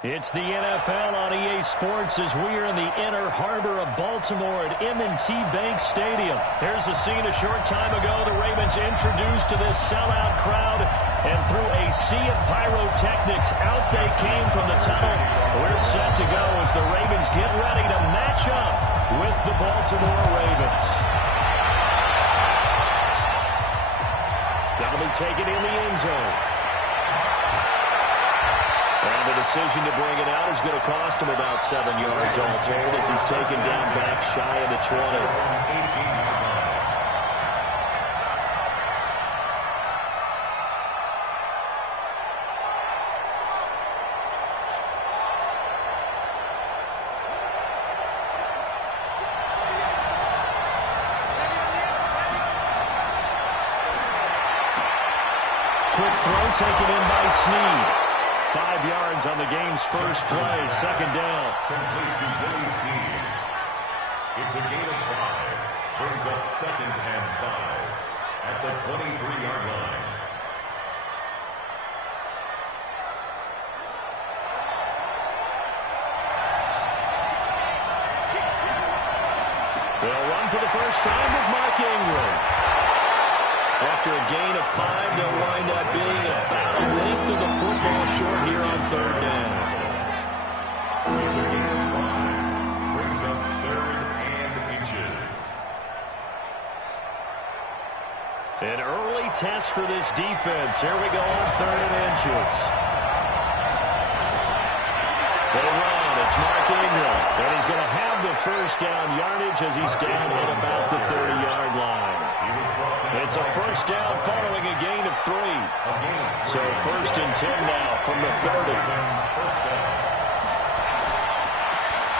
It's the NFL on EA Sports as we are in the inner harbor of Baltimore at M&T Bank Stadium. Here's a scene a short time ago. The Ravens introduced to this sellout crowd, and through a sea of pyrotechnics, out they came from the tunnel. We're set to go as the Ravens get ready to match up with the Baltimore Ravens. That'll be taken in the end zone. And the decision to bring it out is going to cost him about 7 yards all told as he's taken down back shy of the 20. Quick throw taken in by Snead. 5 yards on the game's first play, second down. Complete to Willie Snead. It's a gain of 5. Brings up 2nd and 5 at the 23-yard line. They'll run for the first time with Mark Ingram. After a gain of 5, they'll wind up being about a length of the football short here on third down. It's a gain of 5. Brings up 3rd and inches. An early test for this defense. Here we go on 3rd and inches. They run. It's Mark Ingram. And he's going to have the first down yardage as he's down at about the 30-yard line. It's a first down following a gain of 3. So 1st and 10 now from the 30.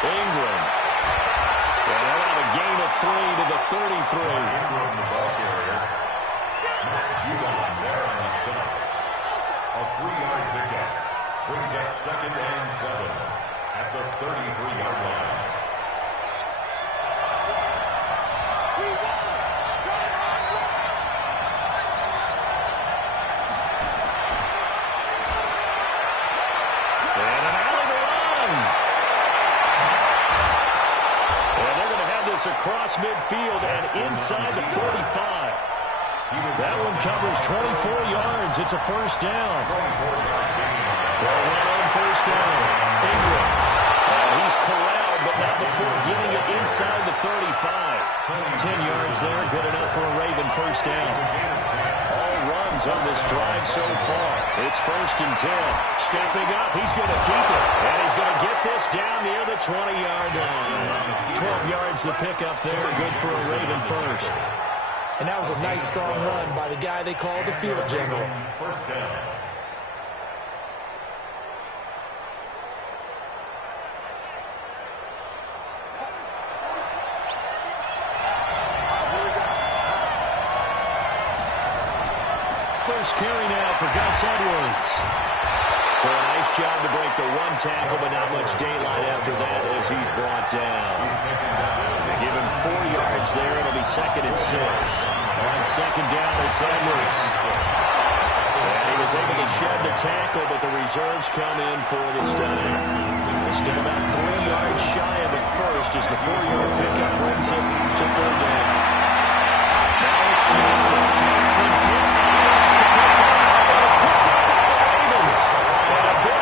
Ingram. And they'll have a gain of 3 to the 33. Ingram, the ball carrier. Judon there on the stop. A 3-yard pickup. Brings up 2nd and 7 at the 33-yard line. Across midfield and inside the 45. That one covers 24 yards. It's a first down. Well, on first down. Ingram. He's corralled, but not before getting it inside the 35. 10 yards there. Good enough for a Raven first down. All runs on this drive so far. It's 1st and 10. Stepping up. He's going to keep it. And he's going to get this down near the 20-yard line. 12 yards to pick up there. Good for a Raven first. And that was a nice, strong run by the guy they call the field general. First down. First carry now for Gus Edwards. So a nice job to break the 1 tackle, but not much daylight after that as he's brought down. They give him 4 yards there. It'll be 2nd and 6. On 2nd down, it's Edwards. And he was able to shed the tackle, but the reserves come in for the stop. Still about 3 yards shy of the first as the 4-yard pickup brings him to 3rd down. Now it's Johnson. Johnson hit.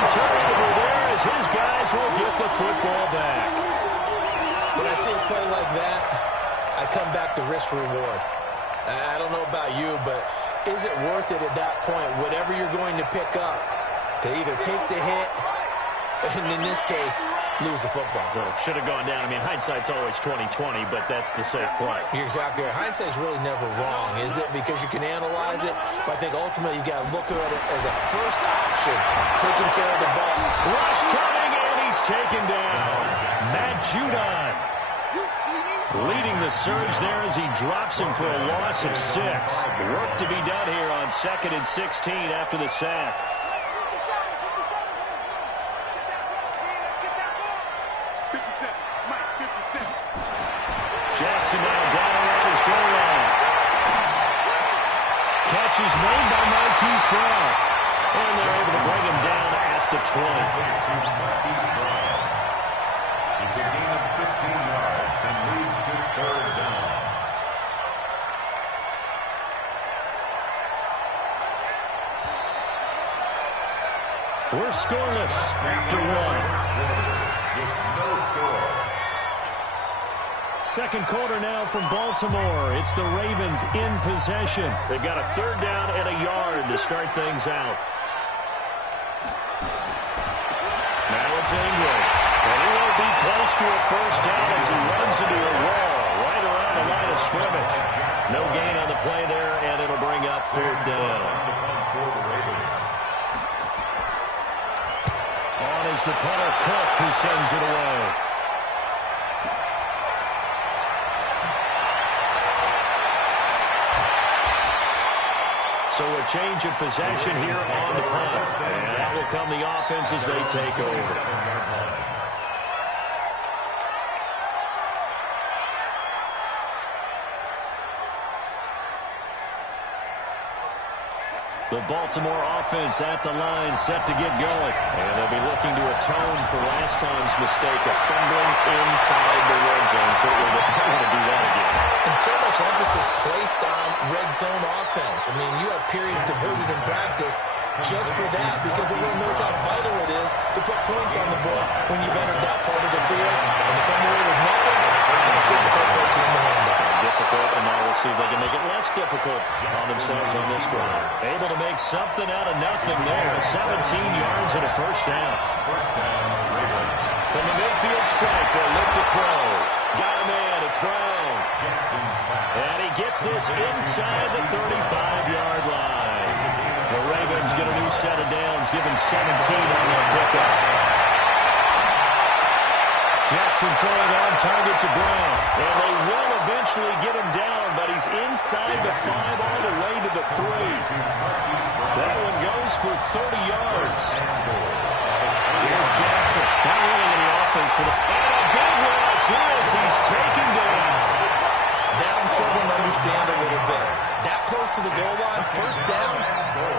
Turnover there as his guys will get the football back. When I see a play like that, I come back to risk reward. I don't know about you, but is it worth it at that point, whatever you're going to pick up, to either take the hit, and in this case, lose the football? Well, should have gone down. I mean, hindsight's always 20/20, but that's the safe play. You're exactly right. Hindsight's really never wrong, is it? Because you can analyze it, but I think ultimately you got to look at it as a first option, taking care of the ball. Rush coming, and he's taken down. Matt Judon leading the surge there as he drops him for a loss of 6. Work to be done here on 2nd and 16 after the sack. Jackson now down around his goal line. Catch is made by Marquise Brown. And they're able to bring him down at at the 20. It's a gain of 15 yards and leads to third down. We're scoreless after one. With no score. Second quarter now from Baltimore. It's the Ravens in possession. They've got a third down and a yard to start things out. Now it's Ingram. And he won't be close to a first down as he runs into a wall right around the line of scrimmage. No gain on the play there, and it'll bring up third down. On is the punter, Cook, who sends it away. So a change of possession here on the punt. And that will come the offense as they take over. The Baltimore offense at the line, set to get going. And they'll be looking to atone for last time's mistake of fumbling inside the red zone. Certainly they don't want to do that again. And so much emphasis placed on red zone offense. I mean, you have periods devoted in practice just for that because everyone knows how vital it is to put points on the board when you've entered that part of the field. And to come away with nothing, it's difficult for a team to handle. Difficult, and now we'll see if they can make it less difficult on themselves on this drive. Able to make something out of nothing there. 17 yards and a first down. From the midfield strike, they'll look to throw. Got a man, it's Brown. And he gets this inside the 35-yard line. The Ravens get a new set of downs, give him 17 on their pickup. Jackson throwing on target to Brown. And they will eventually get him down, but he's inside the 5 all the way to the 3. That one goes for 30 yards. Here's Jackson. Not really any offense for them. And a big loss here as he's taken down. That I'm struggling to understand a little bit. That close to the goal line, first down,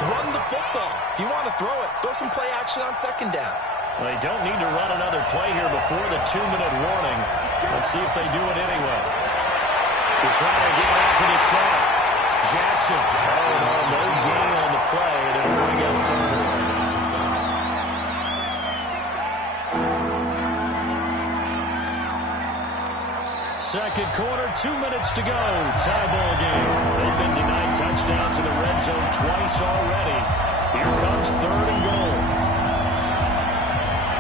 run the football. If you want to throw it, throw some play action on second down. They don't need to run another play here before the 2-minute warning. Let's see if they do it anyway. To try and get after the sack. Jackson. Oh, no gain on the play, and it'll bring up third. Second quarter, 2 minutes to go. Tie ball game. They've been denied touchdowns in the red zone twice already. Here comes third and goal.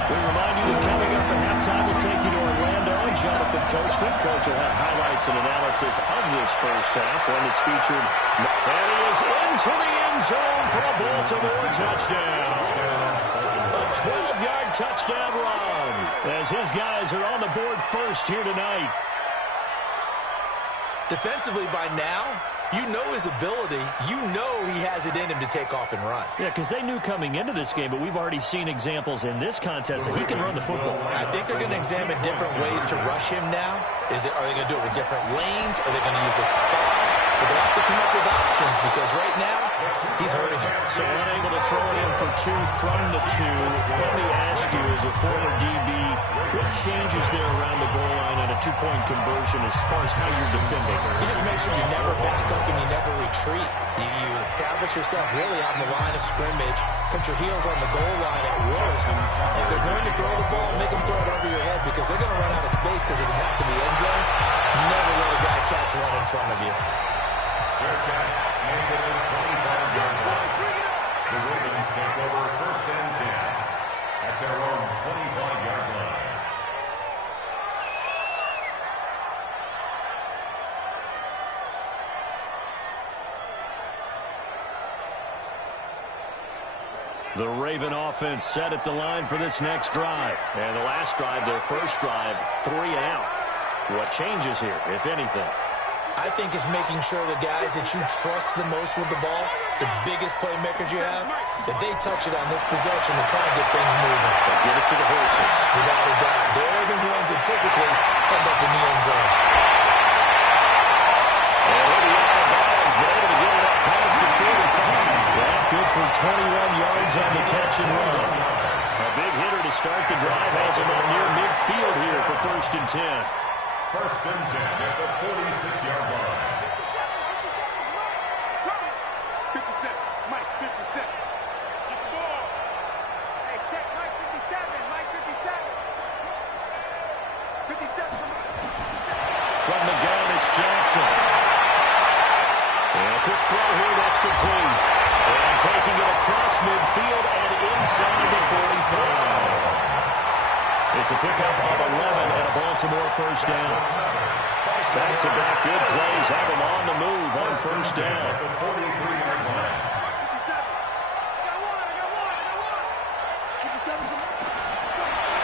We remind you that coming up at halftime, we'll take you to Orlando and Jonathan Coachman. Coach will have highlights and analysis of this first half when it's featured. And he is into the end zone for a Baltimore touchdown. A 12-yard touchdown run as his guys are on the board first here tonight. Defensively by now, you know his ability. You know he has it in him to take off and run. Yeah, because they knew coming into this game, but we've already seen examples in this contest that he can run the football. I think they're going to examine different ways to rush him now. Are they going to do it with different lanes? Are they going to use a spot? But they have to come up with options because right now, he's hurting him. So unable to throw it in for 2 from the 2. Let me ask you, as a former DB, what changes there around the goal line and a 2-point conversion as far as how you're defending? You just make sure you never back up and you never retreat. You establish yourself really on the line of scrimmage, put your heels on the goal line at worst. If they're going to throw the ball, make them throw it over your head because they're going to run out of space because of the back of the end zone. Never let a guy catch one in front of you. Fair catch, made at the 25-yard line. The Ravens take over first and 10 at their own 25-yard line. The Raven offense set at the line for this next drive. And the last drive, their first drive, 3 and out. What changes here, if anything? I think it's making sure the guys that you trust the most with the ball, the biggest playmakers you have, that they touch it on this possession to try and get things moving. So get it to the horses. Without a doubt. They're the ones that typically end up in the end zone. And he'll be out of bounds, but able to get it up past the 35. That good for 21 yards on the catch and run. to start the drive has him up near midfield here for 1st and 10. 1st and 10 at the 46-yard line. 57, Mike, 57. Get the ball. Hey, check Mike 57, Mike 57. 57. From the gun, it's Jackson. And a quick throw here, that's complete. And taking it across midfield and inside the 45. It's a pickup of 11 and a Baltimore 1st down. Back-to-back good plays have him on the move on 1st down.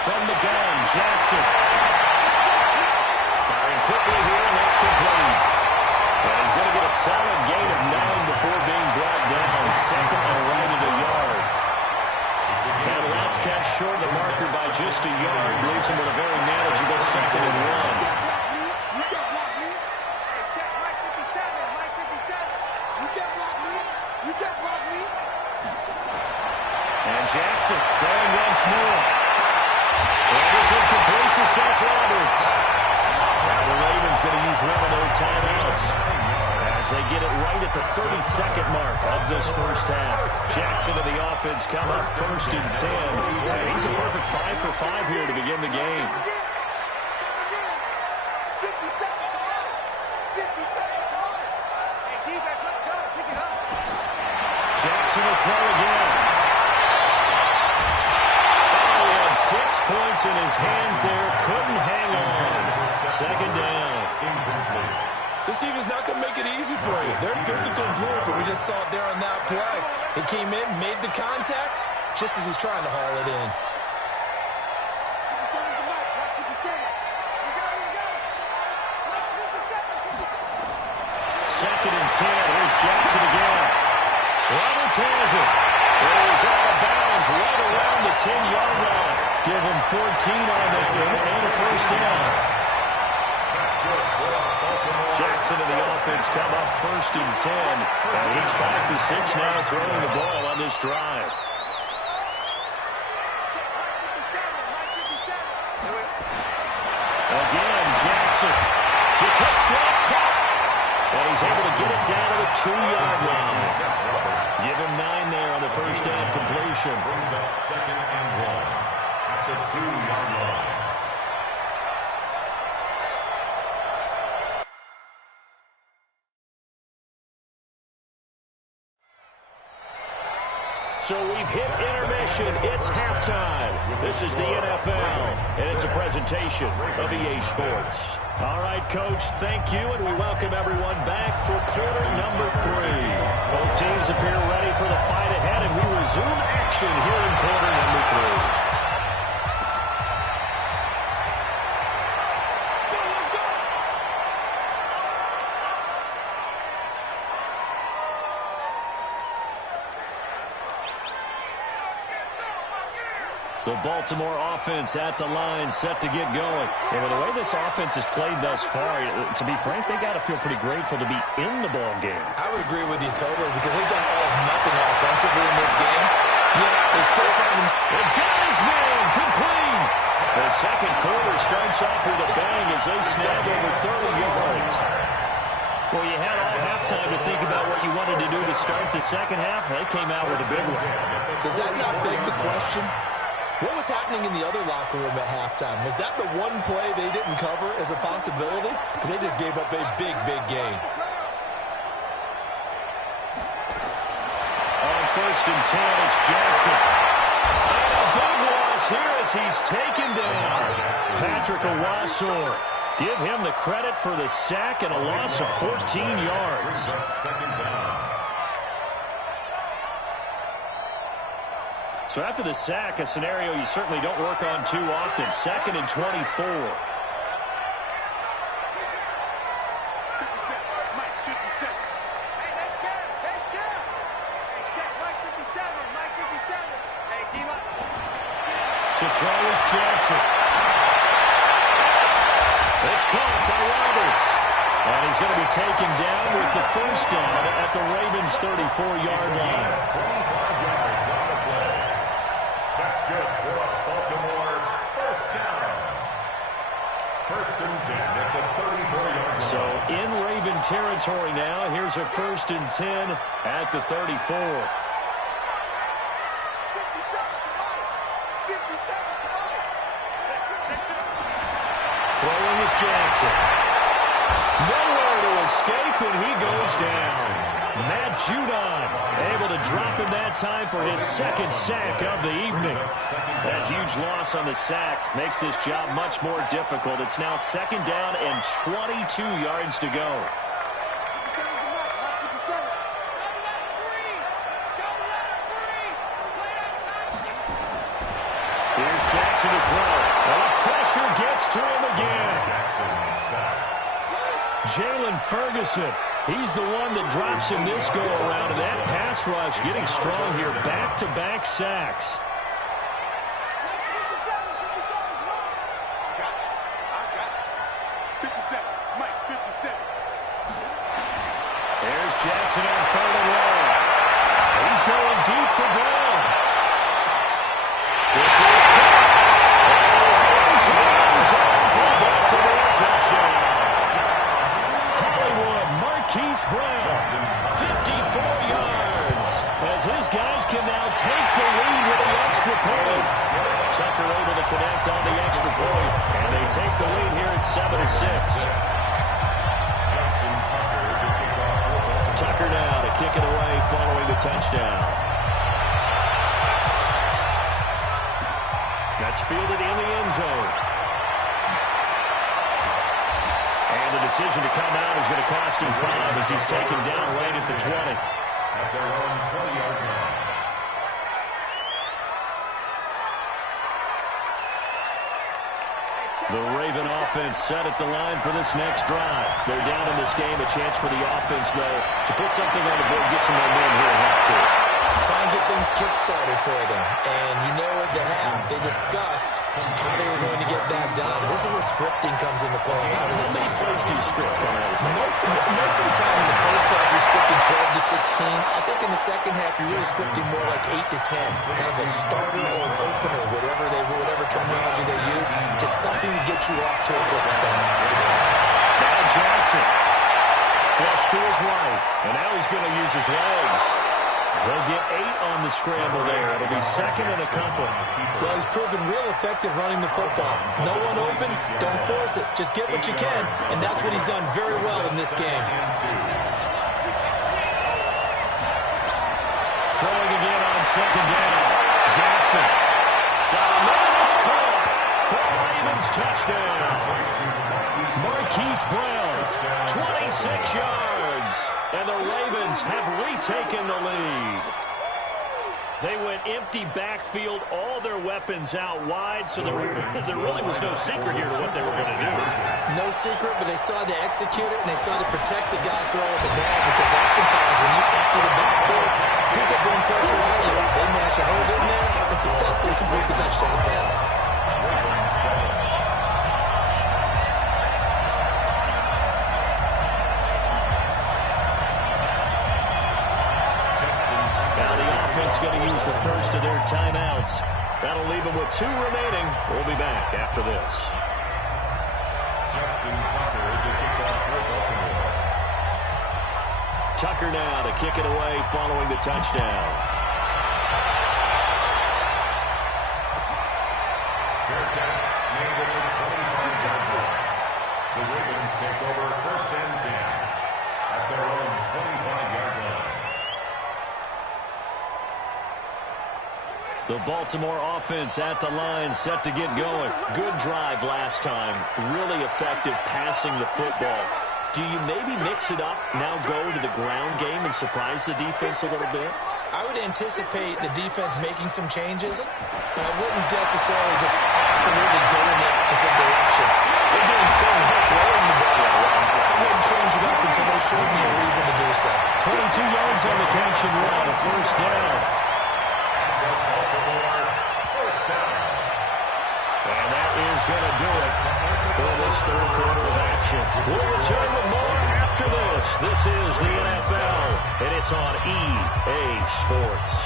From the gun, Jackson. Firing quickly here, and that's complete. And he's going to get a solid gain of 9 before being brought down. 2nd and right at a yard. That last catch short of the marker by just a yard leaves him with a very manageable 2nd and 1. And Jackson throwing once more. And this one complete to Seth Roberts. Now the Ravens going to use one of their timeouts as they get it right at the 32nd mark of this 1st half. Jackson and the offense come up 1st and 10. And he's a perfect 5 for 5 here to begin the game. Jackson will throw again. Oh, he had 6 points in his hands there. Couldn't hang on. 2nd down. This team is not going to make it easy for you. They're a physical group, and we just saw it there on that play. He came in, made the contact, just as he's trying to haul it in. Second and 10. Here's Jackson again. Roberts has it. He's out of bounds right around the 10-yard line. Give him 14 on that one and a 1st down. Jackson and the offense come up 1st and 10. And he's 5 for 6 now throwing the ball on this drive. Again, Jackson. The cut slot caught. And he's able to get it down to the 2-yard line. Give him 9 there on the 1st down completion. Brings up 2nd and 1 at the 2-yard line. So we've hit intermission. It's halftime. This is the NFL, and it's a presentation of EA Sports. All right, Coach, thank you, and we welcome everyone back for quarter number 3. Both teams appear ready for the fight ahead, and we resume action here in quarter number 3. The Baltimore offense at the line, set to get going. And with the way this offense has played thus far, to be frank, they got to feel pretty grateful to be in the ball game. I would agree with you totally because they've done all of nothing offensively in this game. Yet they still find It got his man complete. The second quarter starts off with a bang as they snag over 30 yards. Well, you had all halftime to think about what you wanted to do to start the second half. They came out with a big one. Does that not beg the question? What was happening in the other locker room at halftime? Was that the one play they didn't cover as a possibility? Because they just gave up a big, big gain. On 1st and 10, it's Jackson. And a big loss here as he's taken down. Patrick Owasor. Give him the credit for the sack and a loss of 14 yards. 2nd down. So after the sack, a scenario you certainly don't work on too often. 2nd and 24. To throw is Jackson. It's caught by Roberts. And he's going to be taken down with the 1st down at the Ravens' 34-yard line. 25 yards on the play. That's good for a Baltimore First and 10 at the 34-yard line. So in Raven territory now. Here's a 1st and 10 at the 34. Throwing is Jackson. Nowhere to escape, and he goes down. Matt Judon able to drop him that time for his 2nd sack of the evening. That huge loss on the sack makes this job much more difficult. It's now 2nd down and 22 yards to go. Here's Jackson to throw. And the pressure gets to him again. Jalen Ferguson, he's the one that drops him this go-around, and that pass rush getting strong here. Back-to-back sacks. There's Jackson on 3rd and long. He's going deep for Brown. This is into the end zone for a Baltimore touchdown. Hollywood, Marquise Brown, 54 yards, as his guys can now take the lead with the extra point. Tucker able to connect on the extra point, and they take the lead here at 7-6. Tucker now to kick it away following the touchdown. That's fielded in the end zone. And the decision to come out is going to cost him 5 as he's taken down right at the 20. At their own 20-yard line. The Raven offense set at the line for this next drive. They're down in this game. A chance for the offense, though, to put something on the board, get some momentum here in half 2. Try and get things kick-started for them. And you know at the half, they discussed how they were going to get that done. This is where scripting comes into play. How many plays do you script coming out of the Most of the time in the first half, you're scripting 12 to 16. I think in the second half, you're really scripting more like 8 to 10. Kind of a starter or an opener, whatever terminology they use. Just something to get you off to a good start. Now Johnson. Flush to his right. And now he's going to use his legs. They'll get 8 on the scramble there. It'll be 2nd and a couple. Well, he's proven real effective running the football. No one open, don't force it. Just get what you can, and that's what he's done very well in this game. Throwing again on 2nd down. Jackson. Got a man, it's caught for a Ravens touchdown. Marquise Brown, 26 yards. And the Ravens have retaken the lead. They went empty backfield, all their weapons out wide, so there really was no secret here to what they were going to do. No secret, but they still had to execute it, and they still had to protect the guy throwing the ball, because oftentimes when you empty the backfield, people bring pressure on you. They mash a hole in there and successfully complete the touchdown pass. Going to use the first of their timeouts. That'll leave them with 2 remaining. We'll be back after this. Justin Tucker to kick off for Baltimore. Tucker now to kick it away following the touchdown. Fair catch made at the 25-yard line. The Ravens take over 1st and 10 at their own 25-yard line. The Baltimore offense at the line, set to get going. Good drive last time. Really effective passing the football. Do you maybe mix it up, now go to the ground game and surprise the defense a little bit? I would anticipate the defense making some changes, but I wouldn't necessarily just absolutely go in the opposite direction. They're doing so well throwing the ball around. I wouldn't change it up until they showed me a reason to do so. 22 yards on the catch and run, a 1st down. And that is going to do it for this 3rd quarter of action. We'll return with more after this. This is the NFL, and it's on EA Sports.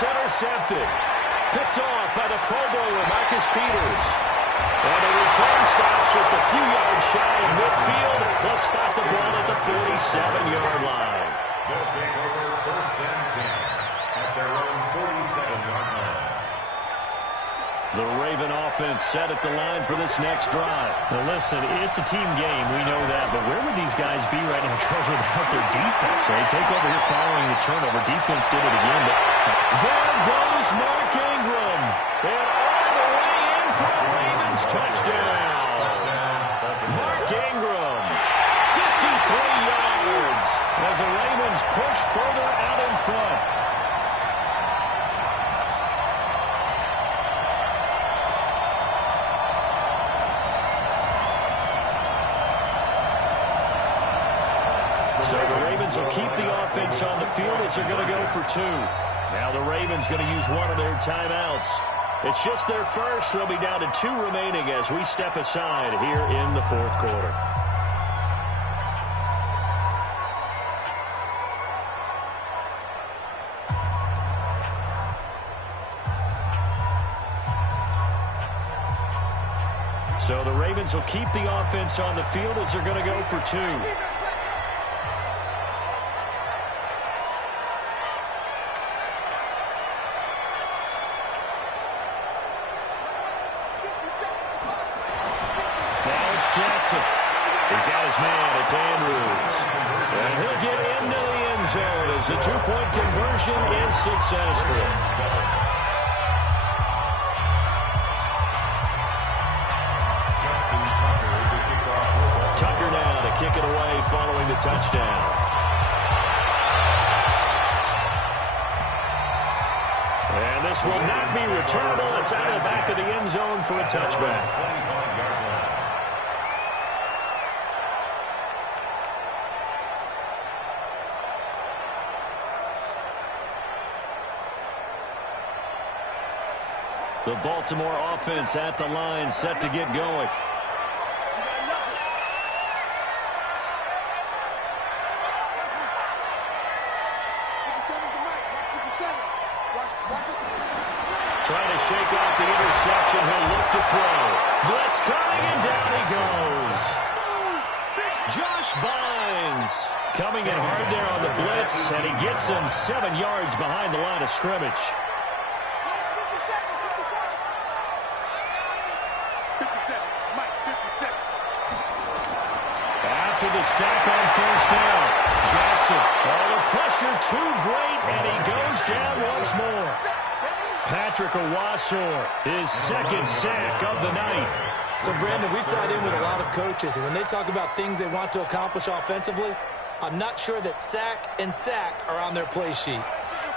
It's intercepted. Picked off by the Pro Bowler, Marcus Peters. And the return stops just a few yards shy of midfield. They'll spot the ball at the 47-yard line. They'll take over 1st and 10 at their own 47-yard line. The Raven offense set at the line for this next drive. Now listen, it's a team game. We know that. But where would these guys be right now, Charles, without their defense? They take over here following the turnover. Defense did it again. But there goes Mark Ingram. And all the way in for a Ravens touchdown. Mark Ingram, 53 yards as the Ravens push further out in front. So the Ravens will keep the offense on the field as they're going to go for 2. Now the Ravens going to use one of their timeouts. It's just their first. They'll be down to 2 remaining as we step aside here in the 4th quarter. So the Ravens will keep the offense on the field as they're going to go for 2. Jackson. He's got his man. It's Andrews. And he'll get into the end zone as the 2-point conversion is successful. Tucker now to kick it away following the touchdown. And this will not be returnable. It's out of the back of the end zone for a touchback. The Baltimore offense at the line, set to get going. Trying to shake off the interception. He'll look to throw. Blitz coming, and down he goes. Josh Bynes coming in hard there on the blitz, and he gets him 7 yards behind the line of scrimmage. After the sack on 1st down, Jackson, the pressure too great, and he goes down once more. Patrick Owasor, his 2nd sack of the night. So, Brandon, we sat in with a lot of coaches, and when they talk about things they want to accomplish offensively, I'm not sure that sack and sack are on their play sheet.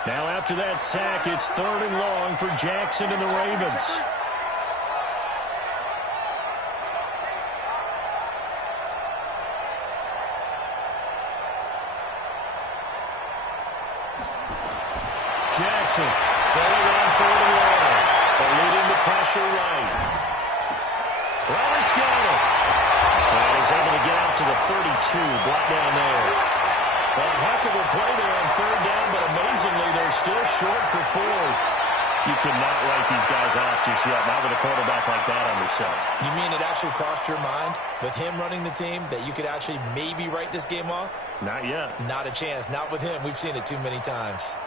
Now, after that sack, it's 3rd and long for Jackson and the Ravens. Jackson, throwing on 4th and long, but leading the pressure right. Roberts got it. And he's able to get out to the 32, brought down there. A heck of a play there on 3rd down, but amazingly, they're still short for 4th. You cannot write these guys off just yet, not with a quarterback like that on their side. You mean it actually crossed your mind, with him running the team, that you could actually maybe write this game off? Not yet. Not a chance. Not with him. We've seen it too many times.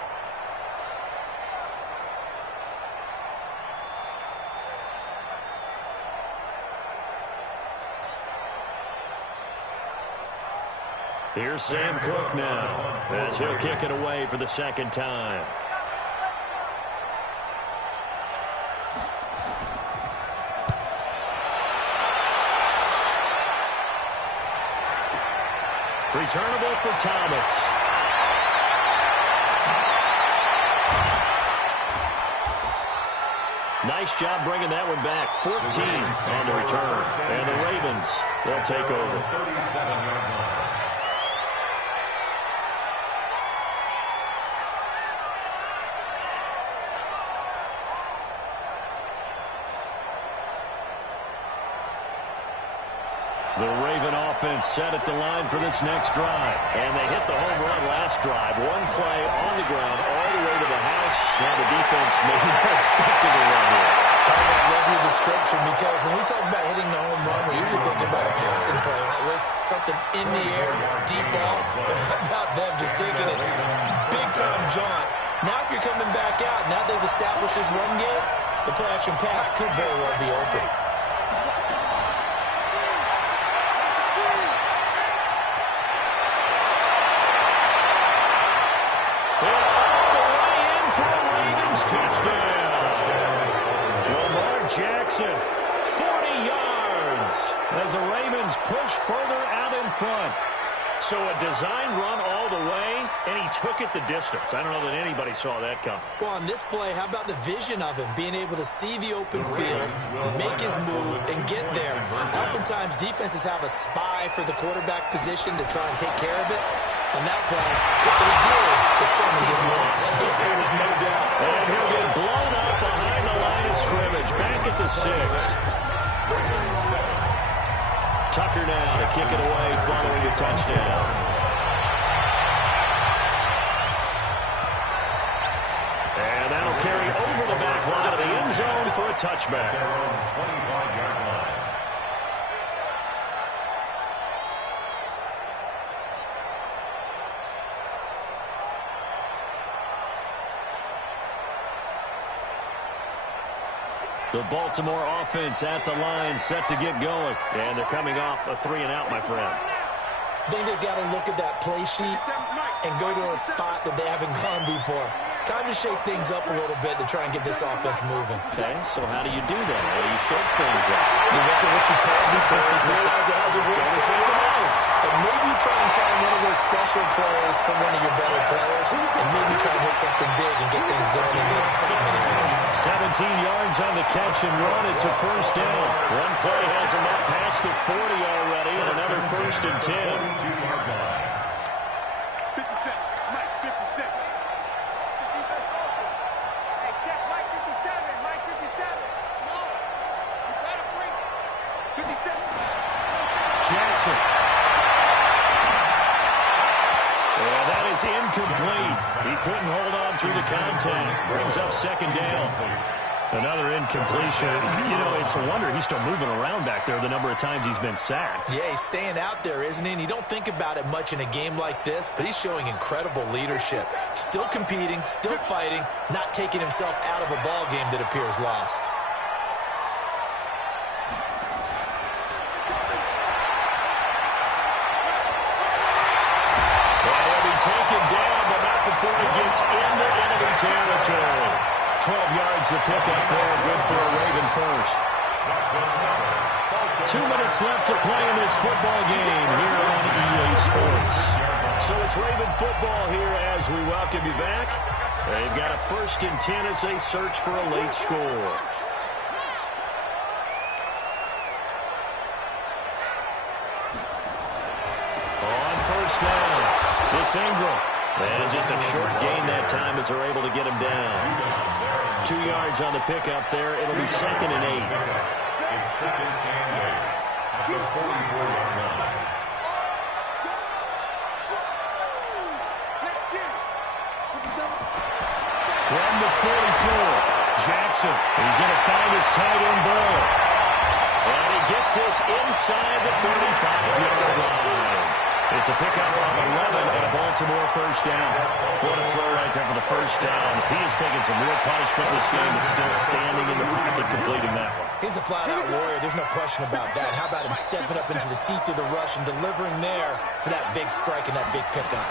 Here's Sam Cook now, as he'll kick it away for the 2nd time. Returnable for Thomas. Nice job bringing that one back. 14 on the return. And the Ravens will take over. 37-yard line. The Raven offense set at the line for this next drive. And they hit the home run last drive. One play on the ground all away to the house. Now the defense maybe not expecting a run here. I love your description because when we talk about hitting the home run, we're usually thinking about a passing play, aren't we? Something in the air, deep ball. But how about them just taking it big-time jaunt? Now if you're coming back out, now they've established this run game, the play-action pass could very well be open. Touchdown. Lamar Jackson, 40 yards as the Ravens push further out in front. So a design run all the way, and he took it the distance. I don't know that anybody saw that coming. Well, on this play, how about the vision of him, being able to see the open field, make his move, and get there. Oftentimes, defenses have a spy for the quarterback position to try and take care of it. On that play, if they did, it certainly is lost. There is no doubt. And he'll get blown up behind the line of scrimmage, back at the 6. Tucker now to kick it away following a touchdown. And that'll carry over the back line of the end zone for a touchback. 25-yard line. The Baltimore offense at the line, set to get going. And they're coming off a 3-and-out, my friend. I think they've got to look at that play sheet and go to a spot that they haven't gone before. Time to shake things up a little bit to try and get this offense moving. Okay, so how do you do that? How do you shake things up? You look at what you called before, realize it hasn't worked something else. And maybe try and find one of those special plays from one of your better players, and maybe try and hit something big and get things going in the excitement area. 17 yards on the catch and run. It's a first down. One play has him up past the 40 already, and another first and 10. 42-yard line. 57, Mike, 57. Hey, check Mike 57, Mike 57. No, you gotta bring 57. Jackson. Well, that is incomplete. He couldn't hold on through the contact. Brings up second down. Another incompletion. You know, it's a wonder he's still moving around back there the number of times he's been sacked. Yeah, he's staying out there, isn't he? And you don't think about it much in a game like this, but he's showing incredible leadership. Still competing, still fighting, not taking himself out of a ball game that appears lost. Taken down, but not before he gets into enemy territory. 12 yards to pick up there. Good for a Raven first. 2 minutes left to play in this football game here on EA Sports. So it's Raven football here as we welcome you back. They've got a first and 10 as they search for a late score. On first down, it's Ingram. And just a short gain that time as they're able to get him down. 2 yards on the pickup there. It'll be second and 8. It's second and 8 at the 44-yard line. From the 44, Jackson. He's going to find his tight end ball. And he gets this inside the 35-yard line. It's a pickup of 11 and a Baltimore first down. What a throw right there for the first down. He has taken some real punishment in this game, but still standing in the pocket, completing that one. He's a flat-out warrior. There's no question about that. How about him stepping up into the teeth of the rush and delivering there for that big strike and that big pickup?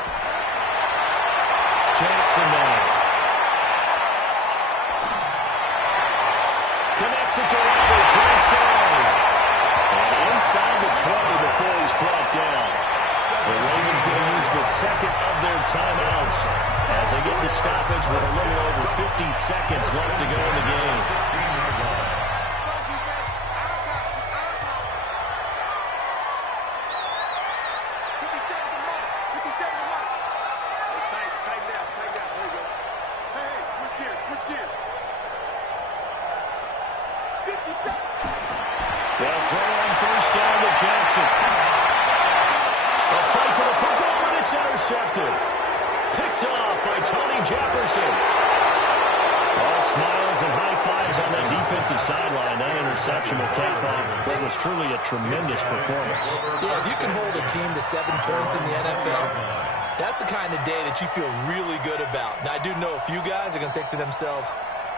Jackson now. Connects it to Roberts right side. And inside the 20 before he's brought down. The Ravens going to use the second of their timeouts as they get the stoppage with a little over 50 seconds left to go in the game. They'll throw on first down to Jackson. A fight for the football, and it's intercepted. picked off by Tony Jefferson. All smiles and high fives on that defensive sideline. That interception will cap off what was truly a tremendous performance. Yeah, if you can hold a team to 7 points in the NFL, that's the kind of day that you feel really good about. Now, I do know a few guys are going to think to themselves,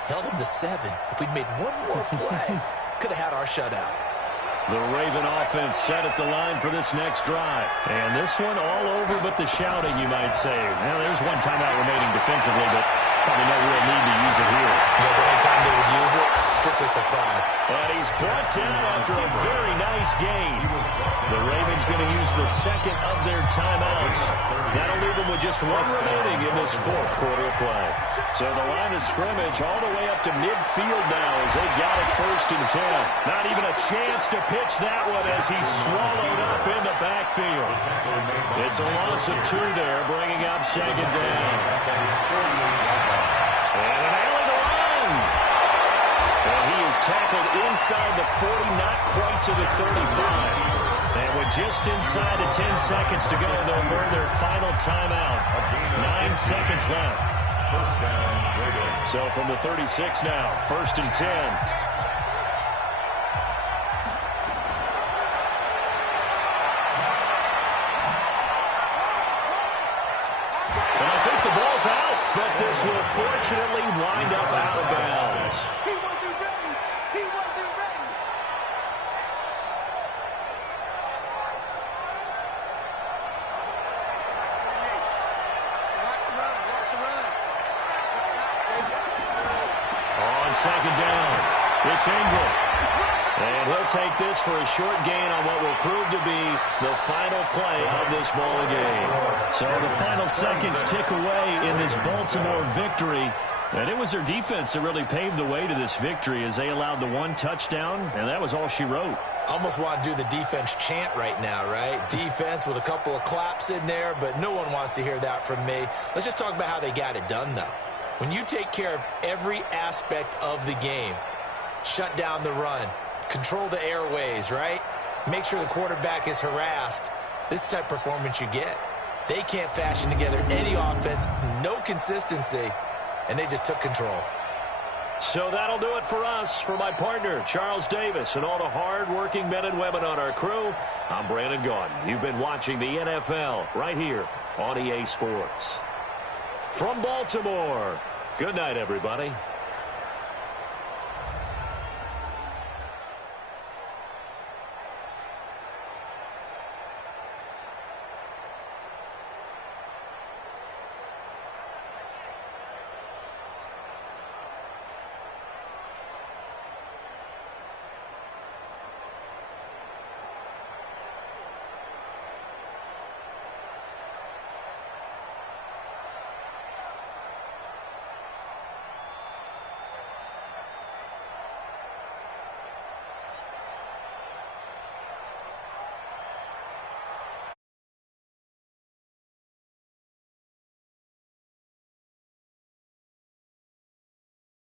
held them to 7. If we'd made one more play, could have had our shutout. The Raven offense set at the line for this next drive. And this one all over but the shouting, you might say. Now, there's one timeout remaining defensively, but probably no real need to use it here. Yeah, the only time they would use it, strictly for pride. And he's brought down after a very nice game. The Ravens going to use the second of their timeouts. That'll leave them with just one remaining in this fourth quarter of play. So the line of scrimmage all the way up to midfield now as they've got it 1st and 10. Not even a chance to pitch that one as he's swallowed up in the backfield. It's a loss of 2 there, bringing up 2nd down. And an alley to run. And he is tackled inside the 40, not quite to the 35. And with just inside of 10 seconds to go, they'll burn their final timeout. 9 seconds left. So from the 36 now, 1st and 10. And I think the ball's out, but this will fortunately wind up out of bounds. He wasn't ready. He wasn't ready. On 2nd down, it's Ingram. And he'll take this for a short gain on what will prove to be the final play of this ball game. So the final seconds tick away in this Baltimore victory. And it was their defense that really paved the way to this victory as they allowed the 1 touchdown, and that was all she wrote. Almost want to do the defense chant right now, right? Defense with a couple of claps in there, but no one wants to hear that from me. Let's just talk about how they got it done, though. When you take care of every aspect of the game, shut down the run, control the airways, right? Make sure the quarterback is harassed. This type of performance you get. They can't fashion together any offense, no consistency, and they just took control. So that'll do it for us. For my partner, Charles Davis, and all the hard-working men and women on our crew, I'm Brandon Gaudin. You've been watching the NFL right here on EA Sports. From Baltimore, good night, everybody.